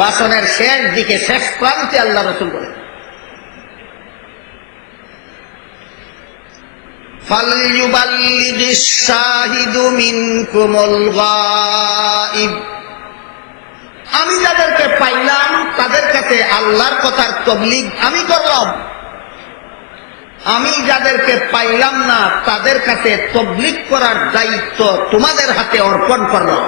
ভাষণের শেষ দিকে, শেষ প্রান্তে আল্লাহ রাসূল বলেন, ফালইউবাল্লিগিশ শাহিদু মিনকুমুল গায়ব। আমি যাদেরকে পাইলাম তাদের কাছে আল্লাহর কথার তাবলীগ আমি করলাম, আমি যাদেরকে পাইলাম না তাদের কাছে তাবলীগ করার দায়িত্ব তোমাদের হাতে অর্পণ করলাম।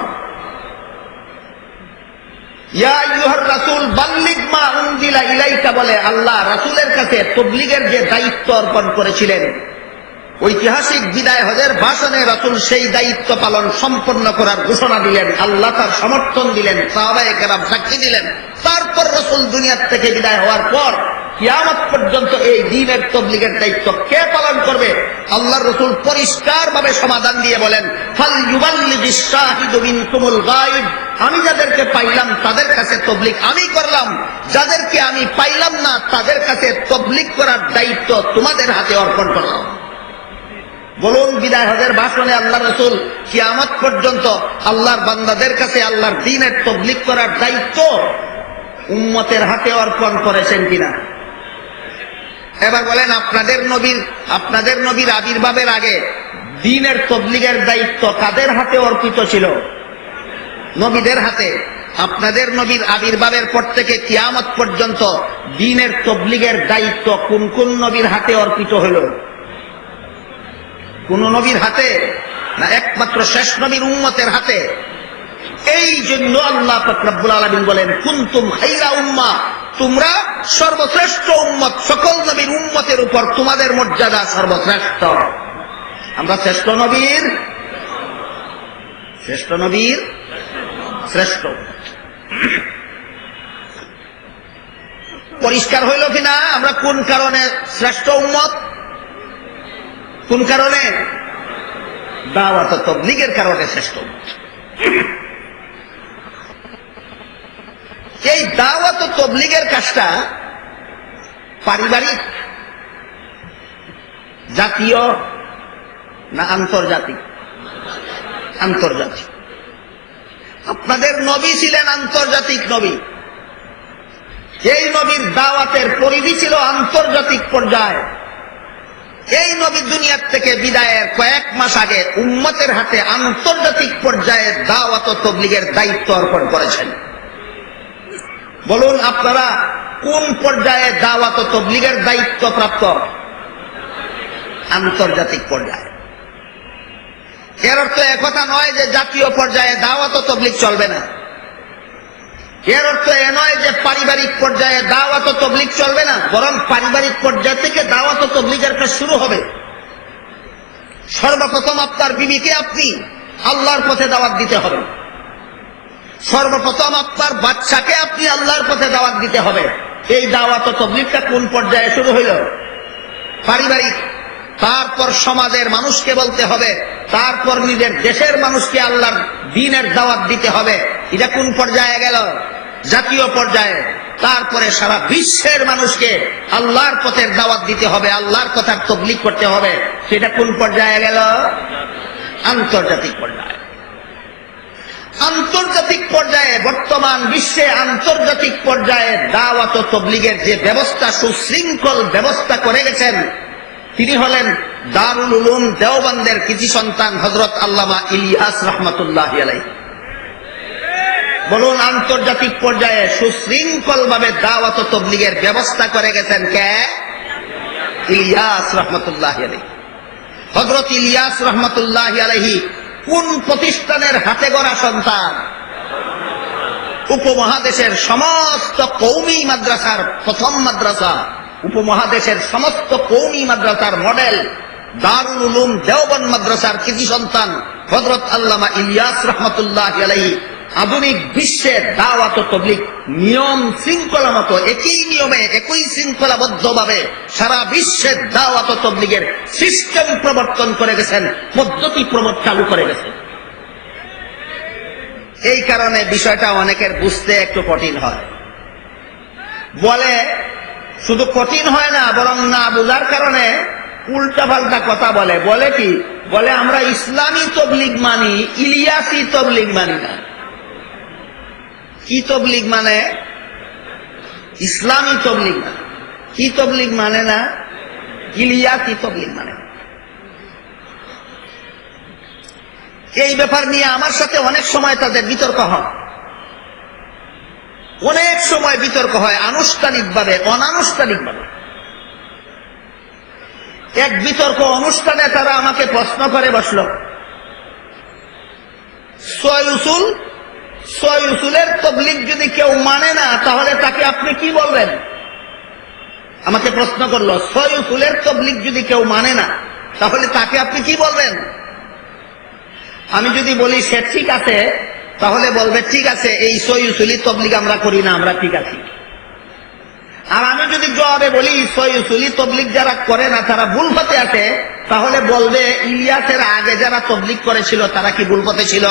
ইয়া আইয়ুহার রাসূল বাল্লিগ মা উনজিলা ইলাইকা বলে আল্লাহ রাসূলের কাছে তাবলীগের যে দায়িত্ব অর্পণ করেছিলেন, ঐতিহাসিক বিদায় হজের ভাষণে রাসূল সেই দায়িত্ব পালন সম্পন্ন করার ঘোষণা দিলেন। আল্লাহ তার সমর্থন দিলেন, সাহাবায়ে কেরাম সাক্ষী দিলেন। তারপর রাসূল দুনিয়া থেকে বিদায় হওয়ার পর কিয়ামত পর্যন্ত এই দ্বীনের তাবলীগের দায়িত্ব কে পালন করবে? আল্লাহর রাসূল পরিষ্কারভাবে সমাধান দিয়ে বলেন, ফালইউবাল্লিগিশ শাহিদু মিনকুমুল গায়ব। আমি যাদেরকে পাইলাম তাদের কাছে তাবলীগ আমি করলাম, যাদেরকে আমি পাইলাম না তাদের কাছে তাবলীগ করার দায়িত্ব তোমাদের হাতে অর্পণ করলাম। বলুন, বিদায় হজের ভাষণে আল্লাহ রাসূল কিয়ামত পর্যন্ত আল্লাহর বান্দাদের কাছে আল্লাহর দ্বীনের তাবলীগ করার দায়িত্ব উম্মতের হাতে অর্পণ করেছেন কিনা? এবার বলেন, আপনাদের নবীর আবির্ভাবের আগে দ্বীনের তাবলীগের দায়িত্ব কাদের হাতে অর্পিত ছিল? নবীদের হাতে। আপনাদের নবীর আবির্ভাবের পর থেকে কিয়ামত পর্যন্ত দ্বীনের তাবলীগের দায়িত্ব কোন কোন নবীর হাতে অর্পিত হলো? কোন নবীর হাতে না, একমাত্র শেষ নবীর উম্মতের হাতে। এই জন্য আল্লাহ পাক রব্বুল আলামিন বলেন, কুনতুম খায়রা উম্মাহ, তোমরা সর্বশ্রেষ্ঠ উম্মত, সকল নবীর উম্মতের উপর তোমাদের মর্যাদা সর্বশ্রেষ্ঠ। আমরা শ্রেষ্ঠ নবীর শ্রেষ্ঠ। পরিষ্কার হইল কিনা আমরা কোন কারণে শ্রেষ্ঠ উম্মত? কোন কারণে? দাওয়াত ও তাবলীগের কারণে শ্রেষ্ঠ উম্মত। এই দাওয়াত ও তাবলীগের কাজটা পারিবারিক, জাতীয় না আন্তর্জাতিক? আন্তর্জাতিক। আপনাদের নবী ছিলেন আন্তর্জাতিক নবী। এই নবীর দাওয়াতের পরিধি ছিল আন্তর্জাতিক পর্যায়ে। এই নবী দুনিয়ার থেকে বিদায়ের কয়েক মাস আগে উম্মতের হাতে আন্তর্জাতিক পর্যায়ে দাওয়াত ও তাবলীগের দায়িত্ব অর্পণ করেছেন। বলুন, আপনারা কোন পর্যায়ে দাওয়াত ও তাবলীগের দায়িত্ব প্রাপ্ত? আন্তর্জাতিক পর্যায়ে। এর অর্থ একথা নয় যে জাতীয় পর্যায়ে দাওয়াত ও তাবলীগ চলবে না। এর অর্থ এ নয় যে পারিবারিক পর্যায়ে দাওয়াত ও তাবলীগ চলবে না, বরং পারিবারিক পর্যায় থেকে দাওয়াত ও তাবলীগের কাজ শুরু হবে। সর্বপ্রথম আপনার বিবিকে আপনি আল্লাহর পথে দাওয়াত দিতে হবে। সর্বপ্রথম আপনার বাচ্চাকে আপনি আল্লাহর পথে দাওয়াত দিতে হবে। এই দাওয়াত ও তাবলীগটা কোন পর্যায়ে শুরু হইল? পারিবারিক। তারপর সমাজের মানুষকে বলতে হবে, তারপর নিজের দেশের মানুষকে আল্লাহর দ্বীনের দাওয়াত দিতে হবে। এটা কোন পর্যায়ে গেল? জাতীয় পর্যায়ে। তারপরে সারা বিশ্বের মানুষকে আল্লাহর পথের দাওয়াত দিতে হবে, আল্লাহর কথার তাবলীগ করতে হবে। সেটা কোন পর্যায়ে গেল? আন্তর্জাতিক পর্যায়ে। আন্তর্জাতিক পর্যায়ে, বর্তমান বিশ্বে আন্তর্জাতিক পর্যায়ে দাওয়াত ও তাবলীগের যে ব্যবস্থা, সুশৃঙ্খল ব্যবস্থা করে গেছেন, তিনি হলেন দারুল উলুম দেওবন্দের কৃতি সন্তান হযরত আল্লামা ইলিয়াস রাহমাতুল্লাহি আলাইহি। বলুন, আন্তর্জাতিক পর্যায়ে সুশৃঙ্খল ভাবে দাওয়াত ও তাবলীগের ব্যবস্থা করে গেছেন কে? ইলিয়াস রাহমাতুল্লাহি আলাইহি। হযরত ইলিয়াস রাহমাতুল্লাহি আলাইহি কোন প্রতিষ্ঠানের হাতে গড়া সন্তান? উপমহাদেশের সমস্ত কওমি মাদ্রাসার প্রথম মাদ্রাসা, উপমহাদেশের সমস্ত কওমি মাদ্রাসার মডেল দারুল উলুম দেওবন্দ মাদ্রাসার কৃতি সন্তান হযরত আল্লামা ইলিয়াস রাহমাতুল্লাহি আলাইহি আধুনিক বিশ্বের দাওয়াত ও তাবলীগ নিয়ম শৃঙ্খলা মতো একই নিয়মে একই শৃঙ্খলাবদ্ধভাবে সারা বিশ্বের দাওয়াত ও তাবলীগের সিস্টেম প্রবর্তন করে গেছেন, পদ্ধতি চালু করে গেছেন। এই কারণে বিষয়টা অনেকের বুঝতে একটু কঠিন হয়। বলে শুধু কঠিন হয় না, বরং না বোঝার কারণে উল্টা পাল্টা কথা বলে। বলে কি? বলে আমরা ইসলামী তাবলীগ মানি, ইলিয়াসী তাবলীগ মানি না। কি তবলিগ মানে? ইসলামী তবলিগ মানে। কি তবলিগ মানে না, ইলিয়াসি তবলিগ মানে। এই ব্যাপার নিয়ে আমার সাথে অনেক সময় তাদের বিতর্ক হয়, অনেক সময় বিতর্ক হয়, আনুষ্ঠানিকভাবে অনানুষ্ঠানিকভাবে। এক বিতর্ক অনুষ্ঠানে তারা আমাকে প্রশ্ন করে বসল, ছয় উসুলের তবলিগ যদি কেউ মানে না তাহলে তাকে আপনি কি বলবেন? আমাকে প্রশ্ন করলো, ছয় উসুলের তবলিগ যদি কেউ মানে না তাহলে তাকে আপনি কি বলবেন? আমি যদি বলি সে ঠিক আছে, তাহলে বলবে ঠিক আছে, এই ছয় উসুলি তবলিগ আমরা করি না, আমরা ঠিক আছি। আর আমি যদি জবাবে বলি ছয় উসুলি তবলিগ যারা করে না তারা ভুল পথে আছে, তাহলে বলবে ইলিয়াসের আগে যারা তবলিগ করেছিল তারা কি ভুল পথে ছিল?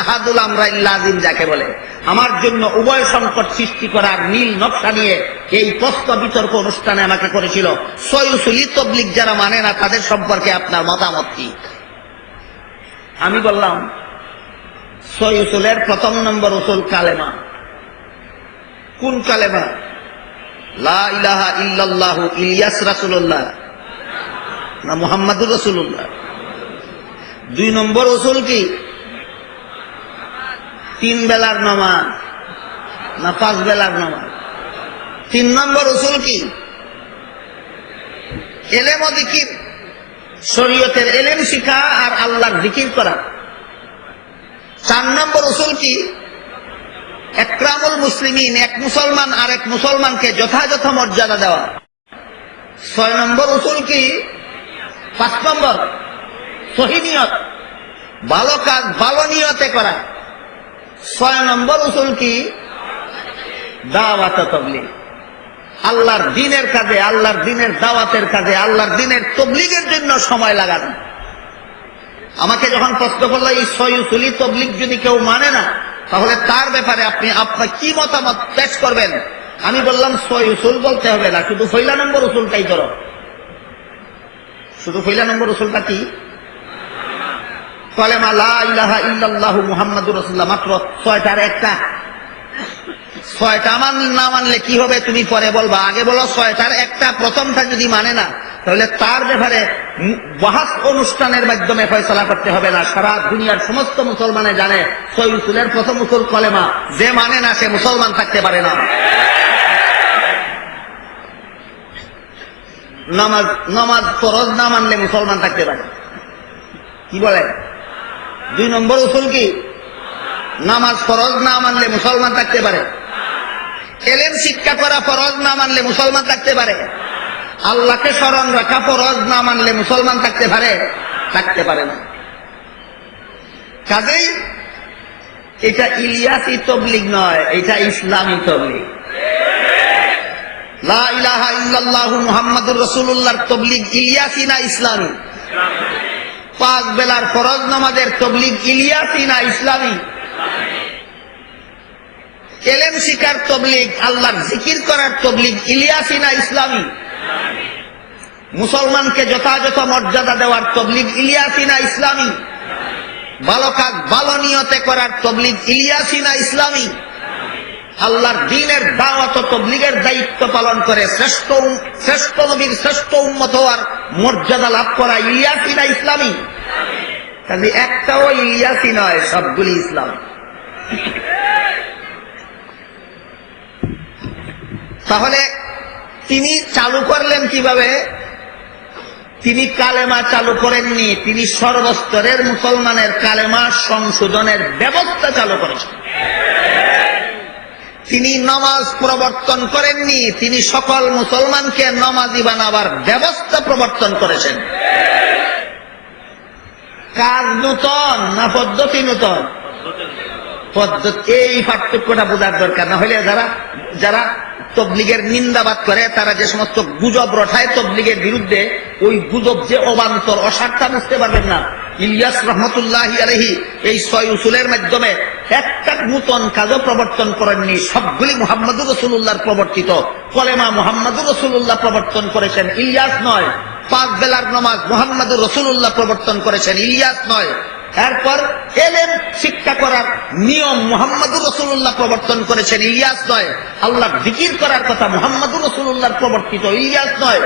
আহাদুল আমরা ইল্লাযিম যাকে বলে। আমার জন্য উভয় সংকট সৃষ্টি করার নীল নকশা নিয়ে এই প্রশ্ন বিতর্ক অনুষ্ঠানে আমাকে করেছিল, ছয় উসুলি তবলিগ যারা মানে না তাদের সম্পর্কে আপনার মতামত কি? আমি বললাম, ছয় উসুলের প্রথম নম্বর উসুল কালেমা। কোন কালেমা? লা ইলাহা ইল্লাল্লাহু ইলিয়াস রাসূলুল্লাহ না মুহাম্মাদুর রাসূলুল্লাহ? 2 নম্বর উসুল কি? 3 বেলার নামাজ না 5 বেলার নামাজ? 3 নম্বর উসুল কি? ইলম ও জিকির, শরীয়তের ইলম শিখা আর আল্লাহর জিকির করা। 4 নম্বর উসুল কি? ইকরামুল মুসলিমিন, এক মুসলমান আরেক মুসলমানকে যথাযথ মর্যাদা দেওয়া। 6 নম্বর উসুল কি? 5 নম্বর সহিহ নিয়ত, ভালো কাজ ভালো নিয়তে করা। 6 নম্বর উসুল কি? দাওয়াত তাবলীগ, আল্লাহর দ্বীনের কাজে, আল্লাহর দ্বীনের দাওয়াতের কাজে, আল্লাহর দ্বীনের তাবলীগের জন্য সময় লাগানো। আমাকে যখন প্রশ্ন করলো এই 6 উসুলি তাবলীগ যদি কেউ মানে না তাহলে তার ব্যাপারে আপনি আপনার কি মতামত পেশ করবেন? আমি বললাম 6 উসুল বলতে হবে না, শুধু পয়লা নম্বর উসুলটাই ধরো। শুধু পয়লা নম্বর উসুলটা কি? কালেমা লা ইলাহা ইল্লাল্লাহু মুহাম্মাদুর রাসূলুল্লাহ। মাত্র 6টার একটা। 6টা না মানলে কি হবে তুমি পরে বলবা, আগে বলো 6টার একটা। প্রথমটা যদি মানে না তাহলে তার ব্যাপারে বাহাস অনুষ্ঠানের মাধ্যমে ফয়সালা করতে হবে না। সারা দুনিয়ার সমস্ত মুসলমানে জানে 6 উসুলের প্রথম উসুল কালেমা। যে মানে না সে মুসলমান থাকতে পারে না। নামাজ ফরজ না মানলে মুসলমান থাকতে পারে। কি বলে? 2 নম্বর উসুল কি? নামাজ ফরজ না মানলে মুসলমান থাকতে পারে। ইলম শিক্ষা করা ফরজ না মানলে মুসলমান থাকতে পারে। আল্লাহকে স্মরণ রাখা ফরজ না মানলে মুসলমান থাকতে পারে? থাকতে পারে না। কাজেই এটা ইলিয়াসি তবলিগ নয়, এটা ইসলামী তবলিগ। লা ইলাহা ইল্লাল্লাহু মুহাম্মাদুর রাসূলুল্লাহর তবলিগ ইলিয়াসি না ইসলামী? 5 বেলার ফরজ নামাজের তবলিগ ইলিয়াসি না ইসলামী? ইলম শিখার তবলিগ, আল্লাহর জিকির করার তবলিগ ইলিয়াসি না ইসলামী? মুসলমানকে যথাযথ মর্যাদা দেওয়ার তবলিগ ইলিয়াসি না ইসলামী? ভালো কাজ ভালো নিয়তে করার তবলিগ ইলিয়াসি না ইসলামী? আল্লাহর দ্বীনের দাওয়াত ও তবলিগের দায়িত্ব পালন করে শ্রেষ্ঠ নবীর শ্রেষ্ঠ উম্মত হওয়ার মর্যাদা লাভ করা ইলিয়াসি না ইসলামী? কাজে একটাও ইলিয়াসি নয়, সবগুলি ইসলাম। তাহলে তিনি চালু করলেন কিভাবে? তিনি কালেমা চালু করেননি, তিনি সর্বস্তরের মুসলমানের কালেমা সংশোধনের ব্যবস্থা চালু করেছেন। তিনি নামাজ প্রবর্তন করেননি, তিনি সকল মুসলমানকে নামাজি বানাবার ব্যবস্থা প্রবর্তন করেছেন। কাজ নূতন না পদ্ধতি নূতন? পদ্ধতি। এই পার্থক্যটা বোঝার দরকার, না হলে যারা তবলিগের নিন্দাবাদ করে, তারা যে সমস্ত গুজব রটায় তবলিগের বিরুদ্ধে, ওই গুজব যে অবান্তর অসারটা বুঝতে পারবেন না। ইলিয়াস রহমতুল্লাহি আলাইহি এই 6 উসুলের মাধ্যমে একটা নূতন কাজও প্রবর্তন করেননি, সবগুলি মুহাম্মাদুর রাসূলুল্লাহর প্রবর্তিত। কলেমা মুহাম্মাদুর রাসূলুল্লাহ প্রবর্তন করেছেন, ইলিয়াস নয়। 5 বেলার নামাজ মুহাম্মাদুর রাসূলুল্লাহ প্রবর্তন করেছেন, ইলিয়াস নয়। এরপর এলেম শিক্ষা করার নিয়ম মুহাম্মদুর রাসূলুল্লাহ প্রবর্তন করেছেন, ইলিয়াস নয়। আল্লাহর জিকির করার কথা মুহাম্মদুর রাসূলুল্লাহর প্রবর্তিত, ইলিয়াস নয়।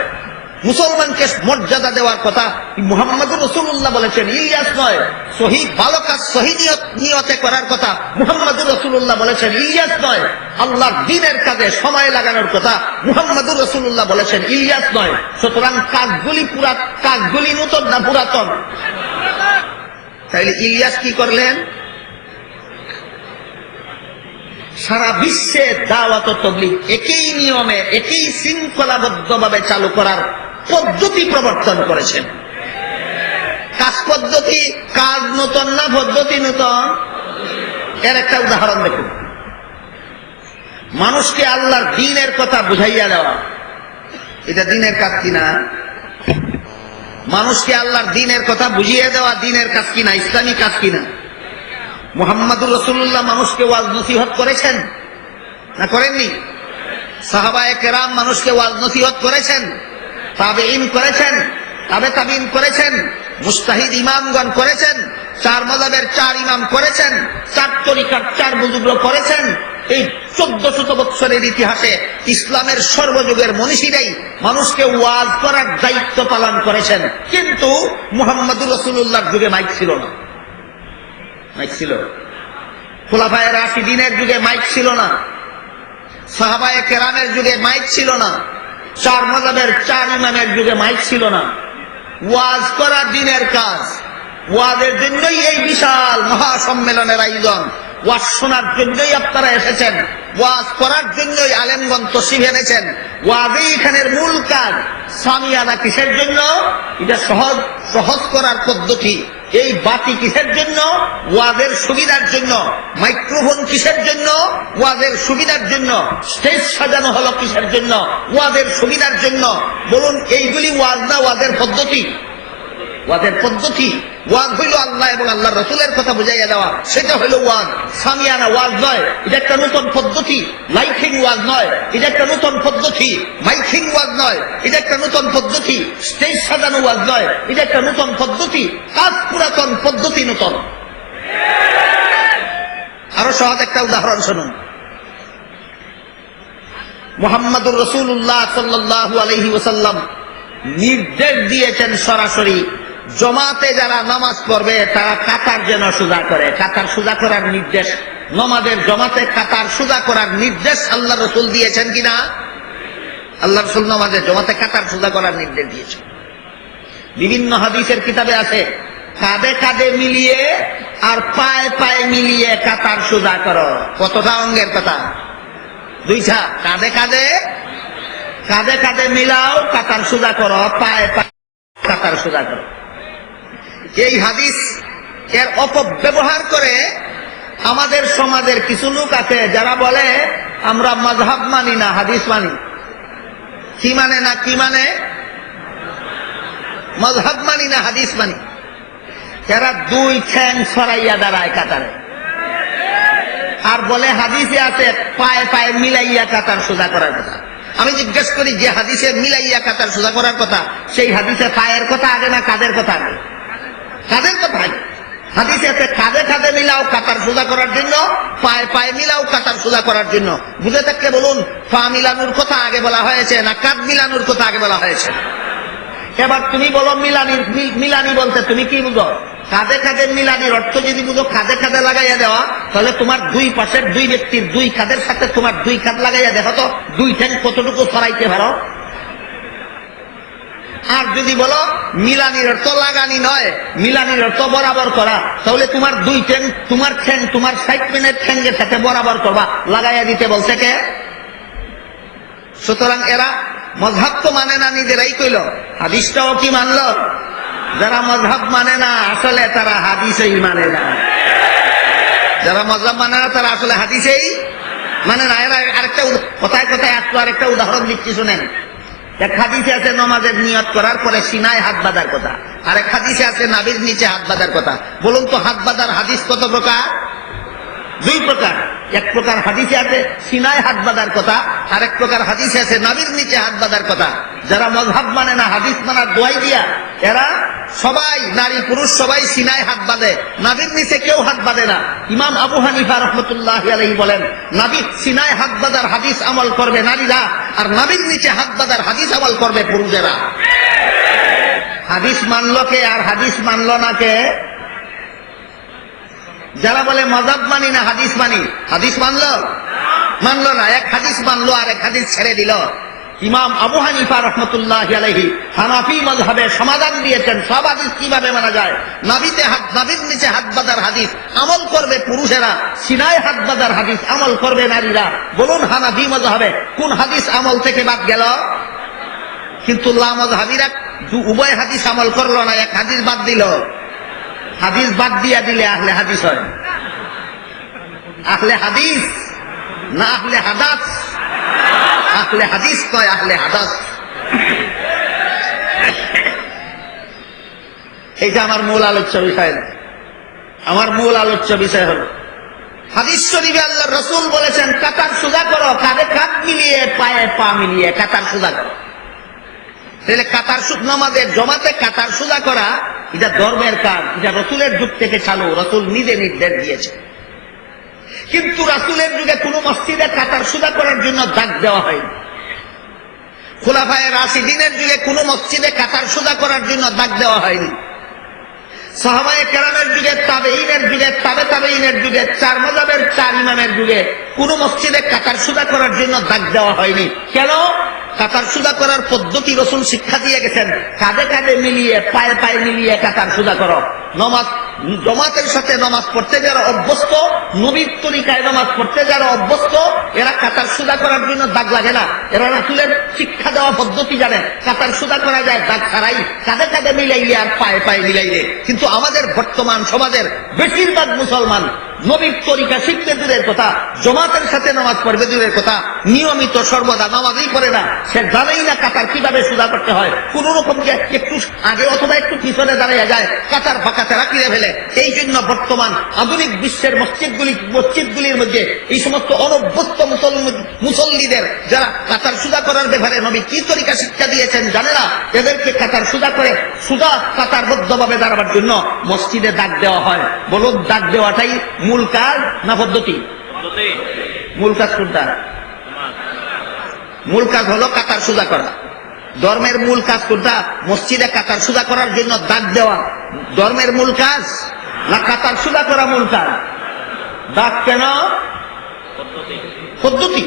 মুসলমানকে মর্যাদা দেওয়ার কথা মুহাম্মদুর রাসূলুল্লাহ বলেছেন, ইলিয়াস নয়। সহিহ ভালো কাজ সহিহ নিয়তে করার কথা মুহাম্মদুর রাসূলুল্লাহ বলেছেন, ইলিয়াস নয়। আল্লাহর দ্বীনের কাজে সময় লাগানোর কথা মুহাম্মদুর রাসূলুল্লাহ বলেছেন, ইলিয়াস নয়। সুতরাং কাজগুলি নতুন না পুরাতন? তাইলে ইলিয়াস কি করলেন? সারা বিশ্বে দাওয়াত ও তাবলীগ একই নিয়মে একই শৃঙ্খলাবদ্ধভাবে চালু করার পদ্ধতি প্রবর্তন করেছেন। কাজ পদ্ধতি, কাজ নতুন না পদ্ধতি নতুন? এর একটা উদাহরণ দেখুন। মানুষকে আল্লাহর দ্বীনের কথা বুঝাইয়া দেওয়া, এটা দ্বীনের কাজ কিনা? মানুষকে আল্লাহর দ্বীনের কথা বুঝিয়ে দেওয়া দ্বীনের কাজ কিনা, ইসলামী কাজ কিনা? মুহাম্মদুর রাসূলুল্লাহ মানুষকে ওয়াজ নসিহত করেছেন না করেননি? সাহাবায়ে কেরাম মানুষকে ওয়াজ নসিহত করেছেন, তাবেঈন করেছেন, তাবে তাবিঈন করেছেন, মুজতাহিদ ইমামগণ করেছেন, চার মাযহাবের চার ইমাম করেছেন, চার তরিকার চার বুজুর্গ করেছেন। এই 1400 বছরের ইতিহাসে ইসলামের সর্বযুগের মনীষীরাই মানুষকে ওয়াজ করার দায়িত্ব পালন করেছেন। কিন্তু মুহাম্মদুর রাসূলুল্লাহর যুগে মাইক ছিল না। মাইক ছিল? খুলাফায়ে রাশিদিনের যুগে মাইক ছিল না, সাহাবায়ে কেরামের যুগে মাইক ছিল না, চার মাযহাবের চার ইমামের যুগে মাইক ছিল না। ওয়াজ করা দ্বীনের কাজ। ওয়াজের জন্যই এই বিশাল মহাসম্মেলনের আয়োজন। ওয়াজ শোনার জন্যই আপনারা এসেছেন, ওয়াজ করার জন্যই আলেমগণ তশরিফ এনেছেন। ওয়াজই এখানের মূল কাজ। সামিয়ানা কিসের জন্য? এটা সহজ করার পদ্ধতি। এই বাতি কিসের জন্য? ওয়াজের সুবিধার জন্য। মাইক্রোফোন কিসের জন্য? ওয়াজের সুবিধার জন্য। স্টেজ সাজানো হলো কিসের জন্য? ওয়াজের সুবিধার জন্য। বলুন, এইগুলি ওয়াজ না ওয়াজের পদ্ধতি? ওয়াজের পদ্ধতি। ওয়াজ হইল আল্লাহ এবং আল্লাহর রাসূলের কথা বুঝাইয়া দেওয়া, সেটা হইল ওয়াজ। সামিয়ানা ওয়াজ নয়, এটা একটা নতুন পদ্ধতি। লাইটিং ওয়াজ নয়, এটা একটা নতুন পদ্ধতি। মাইকিং ওয়াজ নয়, এটা একটা নতুন পদ্ধতি। স্টেজ সাজানো ওয়াজ নয়, এটা একটা নতুন পদ্ধতি। কাজ পুরাতন, পদ্ধতি নতুন। আরো সহজ একটা উদাহরণ শুনুন। মুহাম্মদুর রাসূলুল্লাহ সাল্লাল্লাহু আলাইহি ওয়াসাল্লাম নির্দেশ দিয়েছেন সরাসরি, জমাতে যারা নামাজ পড়বে তারা কাতার যেন সোজা করে। কাতার সোজা করার নির্দেশ, নামাজের জমাতে কাতার সোজা করার নির্দেশ আল্লাহ রাসূল দিয়েছেন কিনা? আল্লাহ রাসূল নামাজের জমাতে কাতার সোজা করার নির্দেশ দিয়েছেন। বিভিন্ন হাদিসের কিতাবে আছে, কাঁধে কাঁধে মিলিয়ে আর পায়ে পায়ে মিলিয়ে কাতার সোজা করো। কতটা অঙ্গের কথা? দুইটা। কাঁধে কাঁধে মিলাও, কাতার সোজা করো, পায়ে পায়ে কাতার সোজা করো। এই হাদিস এর অপব্যবহার করে আমাদের সমাজের কিছু লোক আছে যারা বলে আমরা মাযহাব মানি না, হাদিস মানি। কি মানে না? কি মানে? মাযহাব মানি না, হাদিস মানি। এরা দুই ঠ্যাং ছড়াইয়া দাঁড়ায় কাতারে, আর বলে হাদিসে আছে পায়ে পায়ে মিলাইয়া কাতার সোজা করার কথা। আমি জিজ্ঞেস করি, যে হাদিসে মিলাইয়া কাতার সোজা করার কথা, সেই হাদিসে পায়ের কথা আগে না কাঁধের কথা আগে? কাঁধের কথা আগে। হাদিসে আছে কাঁধে কাঁধে মিলাও কাতার সোজা করার জন্য, পায়ে পায়ে মিলাও কাতার সোজা করার জন্য। বুঝে থাকলে বলুন, পা মিলানোর কথা আগে বলা হয়েছে না কাঁধ মিলানোর কথা আগে বলা হয়েছে? এবার তুমি বলো মিলানি বলতে তুমি কি বুঝো? কাঁধে কাঁধে মিলানির অর্থ যদি বুঝো কাঁধে কাঁধে লাগাইয়া দেওয়া, তাহলে তোমার দুই পাশের দুই ব্যক্তির দুই কাঁধের সাথে তোমার দুই কাঁধ লাগাইয়া দেখো তো দুই ঠ্যাং কতটুকু ছড়াইতে পারো। আর যদি বলো মিলানির অর্থ লাগানি নয়, মিলানির অর্থ বরাবর করা, তাহলে তোমার দুই ঠ্যাং তোমার সাইড পেনের ঠ্যাঙ্গের সাথে বরাবর করবা, লাগাইয়া দিতে বলছে কে? সুতরাং এরা মযহাব তো মানে না, নিজেরাই কইল। হাদিসটাও কি মানল? যারা মযহাব মানে না আসলে তারা হাদিসেই মানে না। যারা মযহাব মানে না তারা আসলে হাদিসেই মানে না। এরা আরেকটা কথায় কথায় আসলো, আরেকটা উদাহরণ দিচ্ছি শুনেন। এক হাদিসে আছে নামাজের নিয়ত করার পরে সিনায় হাত বাঁধার কথা, আর এক হাদিসে আছে নাভির নিচে হাত বাঁধার কথা। বলুন তো হাত বাঁধার হাদিস কত প্রকার? দুই প্রকার। এক প্রকার হাদিসে আছে সিনায় হাত বাঁধার কথা, আর এক প্রকার হাদিসে আছে নাভির নিচে হাত বাঁধার কথা। যারা মযহাব মানে না, হাদিস মানার দোয়াই দিয়া, এরা সবাই নারী পুরুষ সবাই সিনায় হাত বাঁধে, নাভির নিচে কেউ হাত বাঁধে না। ইমাম আবু হানিফা রাহমাতুল্লাহি আলাইহি বলেন, নাভির সিনায় হাত বাঁধার হাদিস আমল করবে নারীরা, আর নাভির নিচে হাত বাঁধার হাদিস আমল করবে পুরুষেরা। হাদিস মানলো কে আর হাদিস মানলো না কে? যারা বলে মযহাব মানি না হাদিস মানি, হাদিস মানলো না। এক হাদিস মানলো আর এক হাদিস ছেড়ে দিল। ইমাম আবু হানিফা রাহমাতুল্লাহি আলাইহি হানাফি মাযহাবের সমাধান দিয়েছেন সব হাদিস কিভাবে মানা যায়। নাভির নিচে হাত বাঁধার হাদিস আমল করবে পুরুষেরা, সিনায় হাত বাঁধার হাদিস আমল করবে নারীরা। বলুন হানাফি মাযহাবে কোন হাদিস আমল থেকে বাদ গেল? কিন্তু লামাযহাবীরা উভয় হাদিস আমল করলো না, এক হাদিস বাদ দিল। হাদিস বাদ দিয়া দিলে আহলে হাদিস হয়? আহলে হাদিস না আহলে হাদাস? আহলে হাদিস নয়, আহলে হাদাস। এইটা আমার মূল আলোচ্য বিষয় না। আমার মূল আলোচ্য বিষয় হলো হাদিস শরীফে আল্লাহর রাসূল বলেছেন কাতার সোজা করো, কাঁধে কাঁধ মিলিয়ে পায়ে পা মিলিয়ে কাতার সোজা করো। তাহলে কাতার নামাজের জমাতে কাতার সোজা করা এটা ধর্মের কাজ, এটা রাসূলের যুগ থেকে চালু, রাসূল নিজে নির্দেশ দিয়েছে। কিন্তু রাসূলের যুগে কোন মসজিদে কাতার সোজা করার জন্য ডাক দেওয়া হয়নি। খুলাফায়ে রাশিদিনের যুগে কোন মসজিদে কাতার সোজা করার জন্য ডাক দেওয়া হয়নি। সাহাবায়ে কেরামের যুগে, তাবেঈনের যুগে, তাবেঈনের যুগে, চার মাযহাবের চার ইমামের যুগে কোন মসজিদে কাতার সোজা করার জন্য ডাক দেওয়া হয়নি। কেন? কাতার সোজা করার পদ্ধতি রাসূল শিক্ষা দিয়ে গেছেন, কাঁধে কাঁধে মিলিয়ে পায়ে পায়ে মিলিয়ে কাতার সোজা করো। নামাজ জমাতের সাথে নামাজ পড়তে যারা অভ্যস্ত, নবীর তরিকায় নামাজ পড়তে যারা অভ্যস্ত, এরা কাতার সোজা করার জন্য দাগ লাগে না। এরা রাসূলের শিক্ষা দেওয়া পদ্ধতি জানে, কাতার সোজা করা যায় দাগ ছাড়াই, কাঁধে কাঁধে মিলাইলে আর পায়ে পায়ে মিলাইলে। কিন্তু আমাদের বর্তমান সমাজের বেশিরভাগ মুসলমান নবীর তরিকা শিখতে দূরের কথা, জমাতের সাথে নামাজ পড়বে দূরের কথা, নিয়মিত সর্বদা নামাজই পড়ে না। সে জানেই না কাতার কিভাবে সোজা করতে হয়। কোন রকম একটু আগে অথবা একটু পিছনে দাঁড়িয়ে যায়, কাতার ফাঁকাতে রাখিয়ে ফেলে। এই জন্য বর্তমান আধুনিক বিশ্বের মসজিদগুলির মধ্যে এই সমস্ত অনভ্যস্ত মুসল্লিদের যারা কাতার সোজা করার ব্যাপারে নবী কি তরিকা শিক্ষা দিয়েছেন জানে না, এদেরকে কাতার সোজা করে সোজা কাতারবদ্ধভাবে দাঁড়াবার জন্য মসজিদে ডাক দেওয়া হয়। বলুন, ডাক দেওয়াটাই মূল কাজ না পদ্ধতি? মূল কাজ কোনটা? মূল কাজ হলো কাতার সোজা করা। ধর্মের মূল কাজ কোনটা? মসজিদে কাতার সোজা করার জন্য ডাক দেওয়া ধর্মের মূল কাজ না কাতার সোজা করা মূল কাজ? ডাক কেন? পদ্ধতি।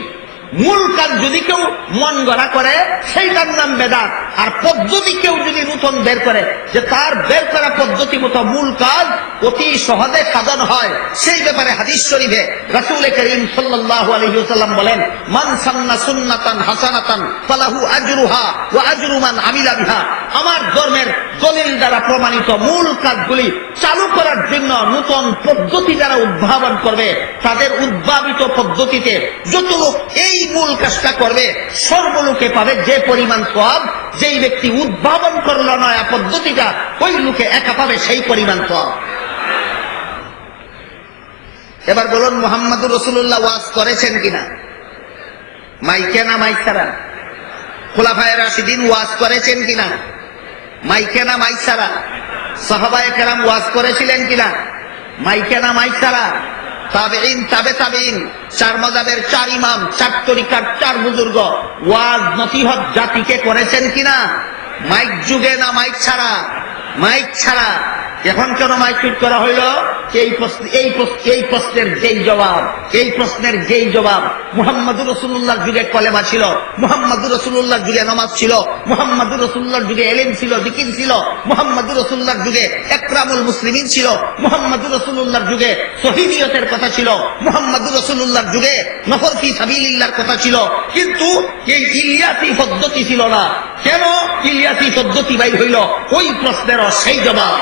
মূল কাজ যদি কেউ মন গড়া করে সেইটার নাম বেদাত, আর পদ্ধতি কেউ যদি নতুন বের করে যে তার বের করা পদ্ধতি মতো মূল কাজ অতি সহজে সাধন হয়, সেই ব্যাপারে হাদিস শরীফে রাসূল করিম সাল্লাল্লাহু আলাইহি ওয়াসাল্লাম বলেন, মান সান্না সুন্নাতান হাসানাতান ফালাহু আজরুহা ওয়া আজরু মান আমিলা বিহা। আমার ধর্মের দলিল দ্বারা প্রমাণিত মূল কাজগুলি চালু করার জন্য নতুন পদ্ধতি যারা উদ্ভাবন করবে, তাদের উদ্ভাবিত পদ্ধতিতে যত লোক এই মূল কাজটা করবে সর্বলোকে পাবে যে পরিমাণ সওয়াব। যেই ব্যক্তি উদ্ভাবন করলো নয়া পদ্ধতিটা, ওই লোকে একা পাবে সেই পরিমাণ সওয়াব। এবার বলুন, মুহাম্মদুর রাসূলুল্লাহ ওয়াজ করেছেন কিনা? মাইকে না মাইক ছাড়া? খুলাফায়ে রাশিদিন ওয়াজ করেছেন কিনা? মাইকে না মাইক ছাড়া? সাহাবায়ে কেরাম ওয়াজ করেছিলেন কিনা? মাইকে না মাইক ছাড়া? তাবেঈন, তাবেঈন, চার মাযহাবের চার ইমাম, চার তরিকার চার বুজুর্গ ওয়াজ নসিহত জাতিকে করেছেন কিনা? মাইক যুগে না মাইক ছাড়া? মাইক ছাড়া। এখন কেন মাইক ফিট করা হইল? এই প্রশ্নের যেই জবাব মুহাম্মদুর রাসূলুল্লাহর যুগে কলেমা ছিল, মুহাম্মদুর রাসূলুল্লাহর যুগে নামাজ ছিল, মুহাম্মদুর রাসূলুল্লাহর যুগে ইলম ছিল, জিকির ছিল, মুহাম্মদুর রাসূলুল্লাহর যুগে ইকরামুল মুসলিমিন ছিল, মুহাম্মদুর রাসূলুল্লাহর যুগে সহিহ নিয়তের কথা ছিল, মুহাম্মদুর রাসূলুল্লাহর যুগে নফর ফি সাবিলিল্লাহর কথা ছিল। কিন্তু এই ইলিয়াসী পদ্ধতি ছিল না। কেন ইলিয়াসী পদ্ধতি বাইর হইল? ওই প্রশ্নেরও সেই জবাব।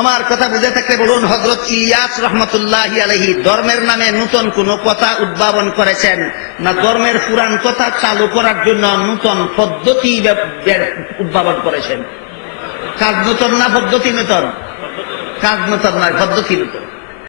আমার কথা বুঝে থাকলে বলুন, হযরত ইলিয়াস রাহমাতুল্লাহি আলাইহি ধর্মের নামে নতুন কোন কথা উদ্ভাবন করেছেন না ধর্মের পুরাণ কথা চালু করার জন্য নতুন পদ্ধতি উদ্ভাবন করেছেন? কাজ নতুন না পদ্ধতি নতুন? কাজ নতর নয় পদ্ধতি নতুন।